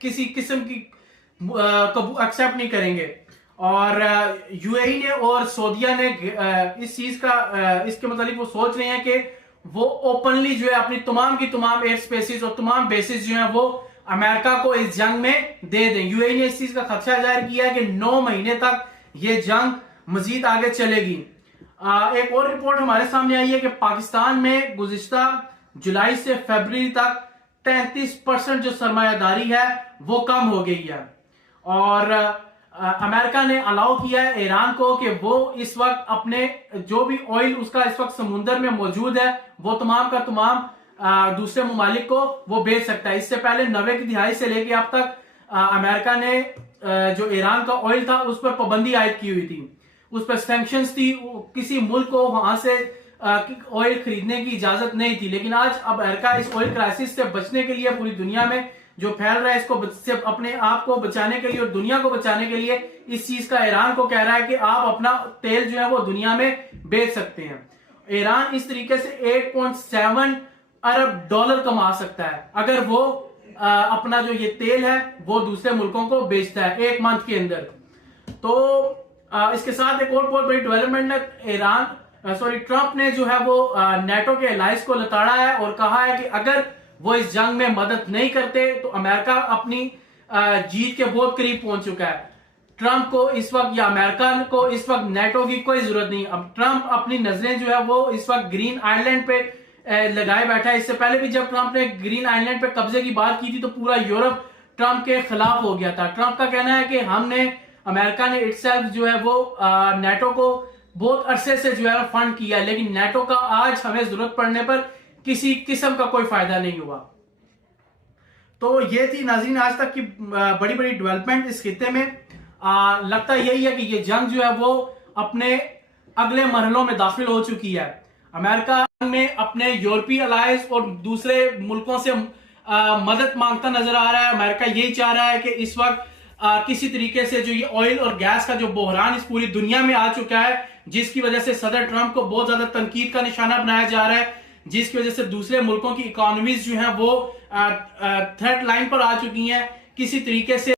किसी किस्म की एक्सेप्ट नहीं करेंगे। और यूएई ने और सऊदीया ने इस चीज का इसके मतलब वो सोच रहे हैं कि वो ओपनली जो है अपनी तमाम की तमाम एयर स्पेसिस और तमाम बेसिस जो है वो अमेरिका को इस जंग में दे दें। यूएई ने इस चीज का खदशा जाहिर किया है कि 9 महीने तक ये जंग मजीद आगे चलेगी। एक और रिपोर्ट हमारे सामने आई है कि पाकिस्तान में गुज़िश्ता जुलाई से फरवरी तक 33% जो सरमायादारी है वो कम हो गई है। और अमेरिका ने अलाउ किया है ईरान को कि वो इस वक्त अपने जो भी ऑयल उसका इस वक्त समुद्र में मौजूद है वो तमाम का तमाम दूसरे ममालिक को वो बेच सकता है। इससे पहले 90 की दिहाई से लेके अब तक अमेरिका ने जो ईरान का ऑयल था उस पर पाबंदी आयद की हुई थी, उस पर सैंक्शंस थी, किसी मुल्क को वहां से ऑयल खरीदने की इजाजत नहीं थी। लेकिन आज अमेरिका इस ऑयल क्राइसिस से बचने के लिए पूरी दुनिया में जो फैल रहा है इसको से अपने आप को बचाने के लिए और दुनिया को बचाने के लिए इस चीज का ईरान को कह रहा है कि आप अपना तेल जो है वो दुनिया में बेच सकते हैं। ईरान इस तरीके से 8.7 अरब डॉलर कमा सकता है अगर वो अपना जो ये तेल है वो दूसरे मुल्कों को बेचता है एक मंथ के अंदर। तो इसके साथ एक और बहुत बड़ी डेवलपमेंट है, ट्रंप ने जो है वो नेटो के अलायंस को लताड़ा है और कहा है कि अगर वो इस जंग में मदद नहीं करते तो अमेरिका अपनी जीत के बहुत करीब पहुंच चुका है। ट्रंप को इस वक्त या अमेरिका को इस वक्त नेटो की कोई जरूरत नहीं। अब ट्रंप अपनी नजरें जो है वो इस वक्त ग्रीन आइलैंड पे लगाए बैठा है। इससे पहले भी जब ट्रंप ने ग्रीन आइलैंड पे कब्जे की बात की थी तो पूरा यूरोप ट्रंप के खिलाफ हो गया था। ट्रंप का कहना है कि अमेरिका ने इटसेल्फ जो है वो नेटो को बहुत अरसे से जो है फंड किया, लेकिन नेटो का आज हमें जरूरत पड़ने पर किसी किस्म का कोई फायदा नहीं हुआ। तो ये थी नाज़रीन आज तक की बड़ी बड़ी डेवलपमेंट इस खित्ते में। लगता यही है कि ये जंग जो है वो अपने अगले मरहलों में दाखिल हो चुकी है। अमेरिका में अपने यूरोपीय अलायंस और दूसरे मुल्कों से मदद मांगता नजर आ रहा है। अमेरिका यही चाह रहा है कि इस वक्त किसी तरीके से जो ये ऑयल और गैस का जो बहरान इस पूरी दुनिया में आ चुका है, जिसकी वजह से सदर ट्रंप को बहुत ज्यादा तनकीद का निशाना बनाया जा रहा है, जिसकी वजह से दूसरे मुल्कों की इकोनॉमीज जो है वो थ्रेट लाइन पर आ चुकी हैं, किसी तरीके से